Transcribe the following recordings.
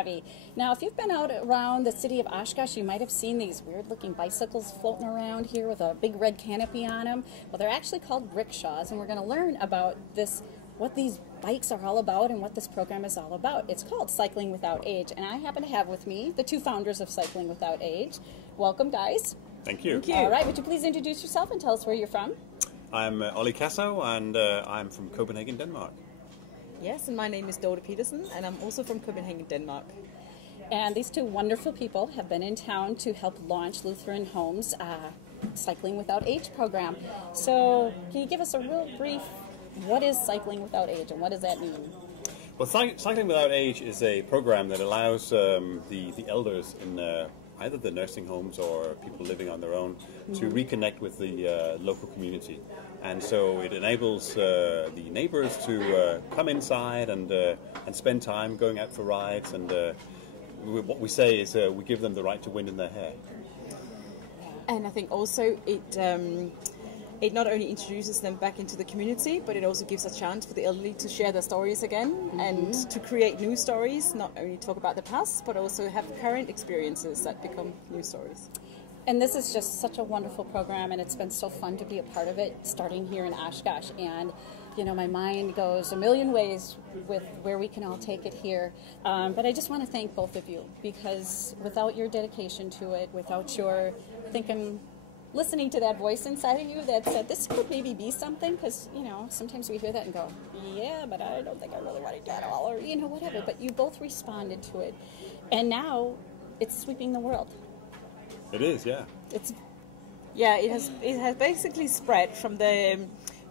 heavy. Now, if you've been out around the city of Oshkosh, you might have seen these weird-looking bicycles floating around here with a big red canopy on them. Well, they're actually called rickshaws, and we're going to learn about this, what these bikes are all about and what this program is all about. It's called Cycling Without Age, and I happen to have with me the two founders of Cycling Without Age. Welcome, guys. Thank you. Thank you. All right, would you please introduce yourself and tell us where you're from? I'm Ollie Casso, and I'm from Copenhagen, Denmark. Yes, and my name is Dorte Petersen, and I'm also from Copenhagen, Denmark. And these two wonderful people have been in town to help launch Lutheran Homes' Cycling Without Age program. So can you give us a real brief, what is Cycling Without Age and what does that mean? Well, Cycling Without Age is a program that allows the elders in either the nursing homes or people living on their own to reconnect with the local community. And so it enables the neighbors to come inside and spend time going out for rides. And what we say is we give them the right to wind in their hair. And I think also it not only introduces them back into the community, but it also gives a chance for the elderly to share their stories again and to create new stories, not only talk about the past, but also have current experiences that become new stories. And this is just such a wonderful program, and it's been so fun to be a part of it, starting here in Oshkosh. And, you know, my mind goes a million ways with where we can all take it here. But I just want to thank both of you, because without your dedication to it, without your listening to that voice inside of you that said this could maybe be something, because, you know, sometimes we hear that and go, yeah, but I don't think I really want to do that all, or, you know, whatever. But you both responded to it. And now it's sweeping the world. It is, yeah. It has basically spread from the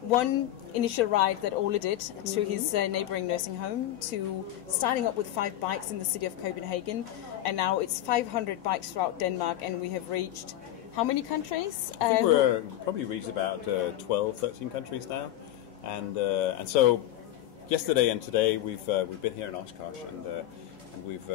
one initial ride that Ole did to his neighboring nursing home to starting up with 5 bikes in the city of Copenhagen, and now it's 500 bikes throughout Denmark, and we have reached how many countries? I think we're probably reached about 12, 13 countries now, and so yesterday and today we've been here in Oshkosh, and we've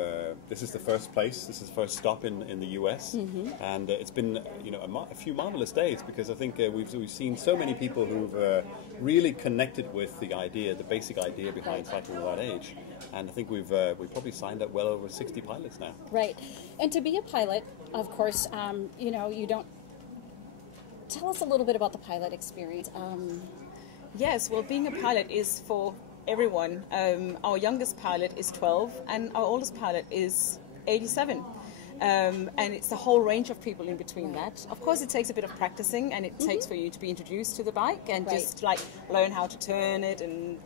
this is the first place, this is the first stop in the US, and it's been a few marvelous days, because I think we've seen so many people who've really connected with the idea, the basic idea behind Cycling Without Age, and I think we've probably signed up well over 60 pilots now. Right, and to be a pilot, of course, you don't. Tell us a little bit about the pilot experience. Yes, well, being a pilot is for everyone. Our youngest pilot is 12 and our oldest pilot is 87. And it's a whole range of people in between that. Of course, it takes a bit of practicing, and it takes for you to be introduced to the bike and just like learn how to turn it and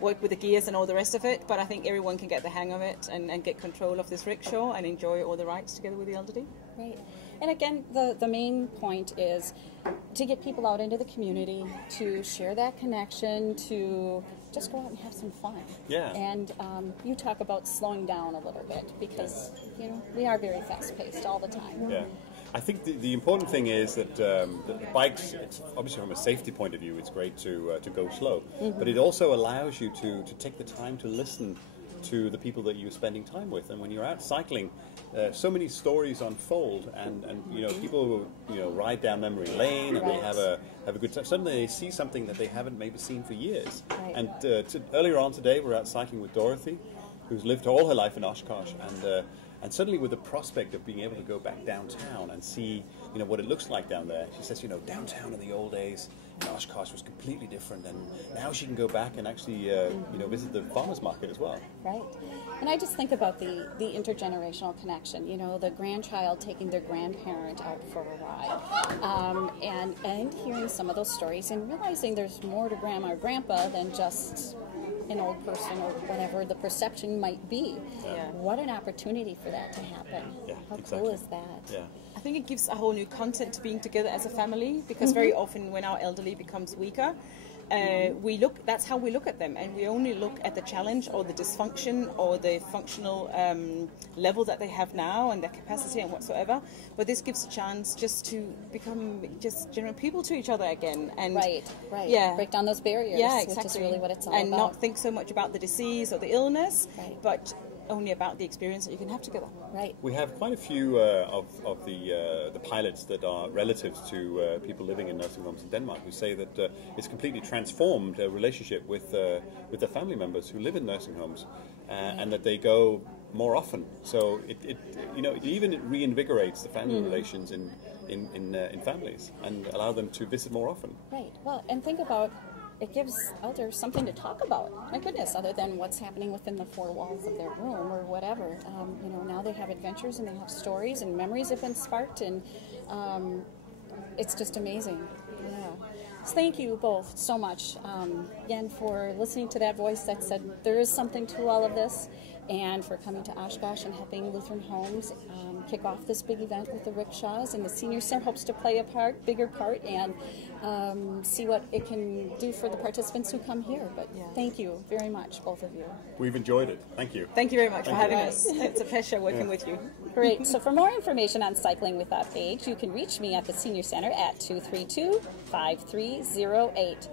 work with the gears and all the rest of it. But I think everyone can get the hang of it and get control of this rickshaw and enjoy all the rides together with the elderly. Right. And again, the main point is to get people out into the community, to share that connection, to just go out and have some fun. Yeah. And you talk about slowing down a little bit, because we are very fast-paced all the time. Yeah. I think the important thing is that the bikes, it's obviously from a safety point of view, it's great to go slow, but it also allows you to take the time to listen to the people that you're spending time with. And when you're out cycling, so many stories unfold, and people ride down memory lane, and they have a good time. Suddenly they see something that they haven't maybe seen for years. Right. And earlier on today, we're out cycling with Dorothy, who's lived all her life in Oshkosh, and suddenly with the prospect of being able to go back downtown and see, what it looks like down there. She says, downtown in the old days, Oshkosh was completely different, and now she can go back and actually, visit the farmers market as well. Right. And I just think about the intergenerational connection, the grandchild taking their grandparent out for a ride, and hearing some of those stories and realizing there's more to grandma or grandpa than just an old person or whatever the perception might be. Yeah. What an opportunity for that to happen. Yeah, How exactly. cool is that? Yeah. I think it gives a whole new content to being together as a family, because very often when our elderly becomes weaker, that's how we look at them, and we only look at the challenge or the dysfunction or the functional level that they have now and their capacity and whatsoever. But this gives a chance just to become just general people to each other again. And Right. Yeah. Break down those barriers, Yeah, exactly. which is really what it's all and about. not think so much about the disease or the illness, Right. but only about the experience that you can have together. Right. We have quite a few of the pilots that are relatives to people living in nursing homes in Denmark, who say that it's completely transformed their relationship with their family members who live in nursing homes, and that they go more often. So it even it reinvigorates the family relations in families and allow them to visit more often. Right. Well, and think about, it gives elders something to talk about. My goodness, other than what's happening within the four walls of their room or whatever. Now they have adventures and they have stories and memories have been sparked, and it's just amazing. Yeah. So thank you both so much again for listening to that voice that said there is something to all of this, and for coming to Oshkosh and helping Lutheran Homes kick off this big event with the rickshaws. And the Senior Center hopes to play a bigger part, and see what it can do for the participants who come here. But thank you very much, both of you. We've enjoyed it. Thank you. Thank you very much for having us. It's a pleasure working with you. Great. So for more information on Cycling Without Age, you can reach me at the Senior Center at 232-5308.